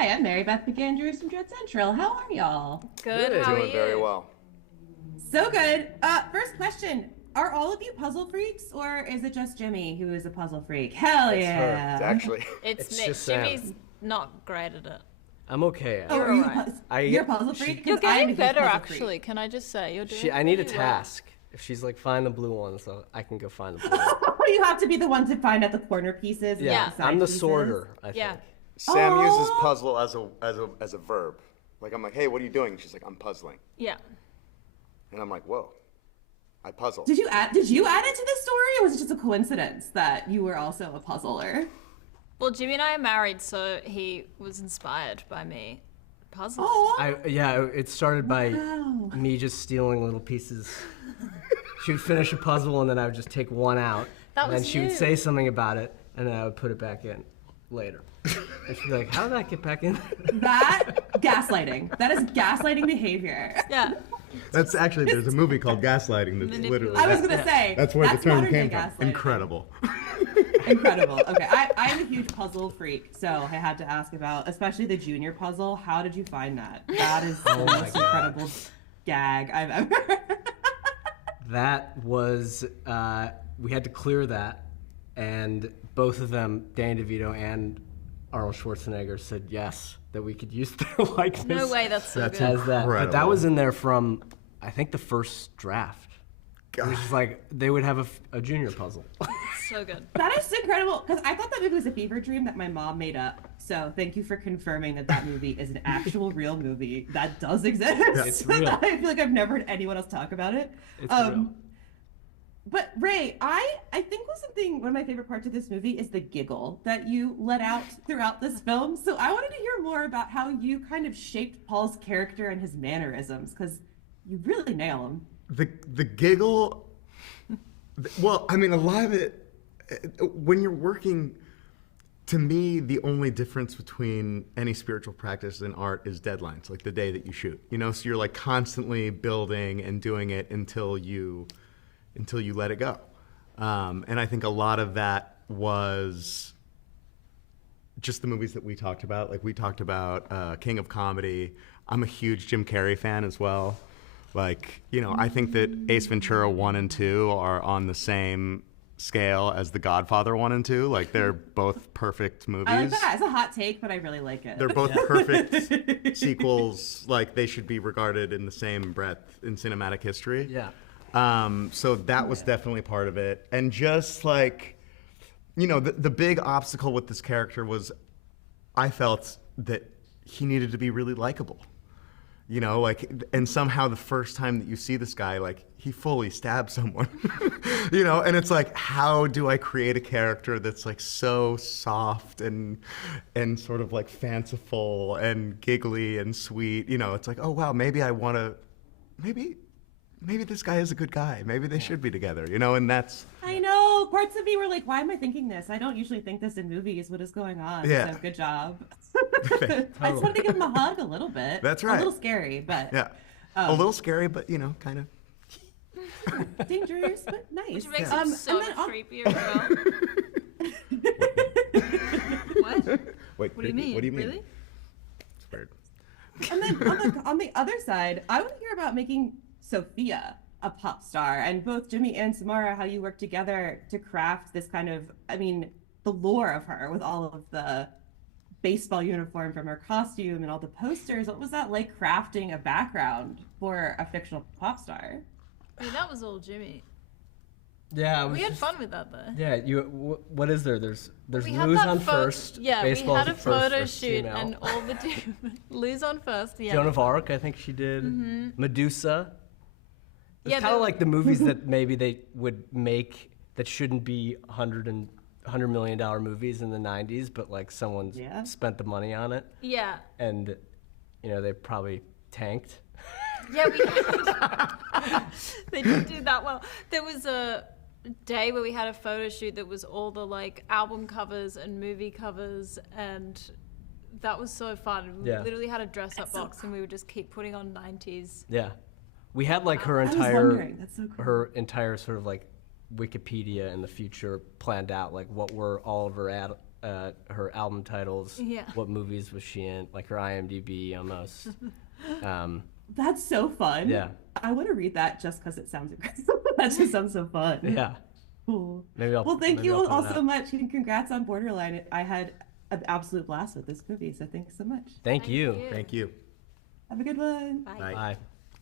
Hi, I'm Mary Beth McAndrews from Dread Central. How are y'all? Good. How are Doing very you? well. So good. First question. Are all of you puzzle freaks, or is it just Jimmy who is a puzzle freak? Hell It's her. It's yeah. actually. It's It's me. just Jimmy's not great at it. I'm okay at Oh, it. You're are you alright. you're a puzzle freak? You're 'Cause I am a getting huge better, puzzle actually. freak. Can I just say you're doing? I need a pretty well. task. If she's like, find the blue one, so I can go find the blue one. You have to be the one to find out the corner pieces. And Yeah, the side I'm the pieces. sorter, I think. Yeah. Sam uses Oh. puzzle as a verb. Like I'm like, hey, what are you doing? She's like, I'm puzzling, Yeah. and I'm like, whoa, I puzzle. Did you add it to this story, or was it just a coincidence that you were also a puzzler? Well, Jimmy and I are married, so he was inspired by me. Puzzle. Oh. It started by Wow. me just stealing little pieces. She would finish a puzzle and then I would just take one out. That and then was she would you. say something about it and then I would put it back in later. And she'd be like, how did that get back in? That gaslighting. That is gaslighting behavior. Yeah. That's actually, there's a movie called Gaslighting that's literally. I was that- gonna say That's where the term modern day came from. gaslighting. Incredible. Incredible. Okay, I'm a huge puzzle freak, so I had to ask about, especially the junior puzzle. How did you find that? That is the my most God. incredible gag I've ever. That was, we had to clear that, and both of them, Danny DeVito and Arnold Schwarzenegger, said yes, that we could use their likeness. No way. That's so That's good. As that. But that Incredible. was in there from, I think, the first draft. It was just like, they would have a junior puzzle. So good. That is different because I thought that movie was a fever dream that my mom made up. So thank you for confirming that that movie is an actual real movie that does exist. It's real. I feel like I've never heard anyone else talk about it. It's real. But Ray, I think one of my favorite parts of this movie is the giggle that you let out throughout this film. So I wanted to hear more about how you kind of shaped Paul's character and his mannerisms, because you really nail him. The giggle, well, I mean, a lot of it, when you're working, to me, the only difference between any spiritual practice and art is deadlines, like the day that you shoot. You know, so you're like constantly building and doing it until you let it go. And I think a lot of that was just the movies that we talked about. Like we talked about King of Comedy. I'm a huge Jim Carrey fan as well. Like, you know, I think that Ace Ventura 1 and 2 are on the same scale as The Godfather 1 and 2. Like they're both perfect movies. I like that. It's a hot take, but I really like it. They're both perfect sequels. Like they should be regarded in the same breath in cinematic history. Yeah. So that was definitely part of it. And just like, you know, the big obstacle with this character was I felt that he needed to be really likable. You know, like, and somehow the first time that you see this guy, like, he fully stabs someone. You know, and it's like, how do I create a character that's like so soft and sort of like fanciful and giggly and sweet? You know, it's like, oh wow, maybe I want to, maybe this guy is a good guy. Maybe they should be together, you know, and that's... I know. Parts of me were like, why am I thinking this? I don't usually think this in movies. What is going on? Yeah. So good job. I just wanted to give him a hug a little bit. That's right. A little scary, but Yeah. A little scary, but, you know, kind of... dangerous, but nice. Which makes him so and then creepy as well. What? Wait, What do you mean? What do you mean? Really? It's weird. And then on the other side, I want to hear about making Sophia a pop star, and both Jimmy and Samara, how you work together to craft this kind of, I mean, the lore of her with all of the baseball uniform from her costume and all the posters. What was that like crafting a background for a fictional pop star? I mean, that was all Jimmy. Yeah, We had fun with that though. Yeah, what is there? There's We had Lose that on pho- first. Yeah, we Baseball's had a the first photo first shoot female. and all the Lose on first. Yeah. Joan of Arc, I think she did. Medusa. It's Yeah, kind of the- like the movies that maybe they would make that shouldn't be $100 million movies in the 90s, but like someone Yeah. spent the money on it, Yeah. and you know they probably tanked. Yeah, we they did do that well. There was a day where we had a photo shoot that was all the like album covers and movie covers, and that was so fun. We Yeah. literally had a dress up That's so box and we would just keep putting on 90s. Yeah, we had like her I was entire wondering. That's so cool. her entire sort of like Wikipedia in the future planned out, like what were all of her her album titles, Yeah. what movies was she in, like her IMDb almost. That's so fun. Yeah. I want to read that just because it sounds incredible. That just sounds so fun. Yeah. Cool. Maybe I'll. Well, thank maybe you I'll put all it so out. much, and congrats on Borderline. I had an absolute blast with this movie, so thanks so much. Thank you. Thank you. Have a good one. Bye. Bye. Bye.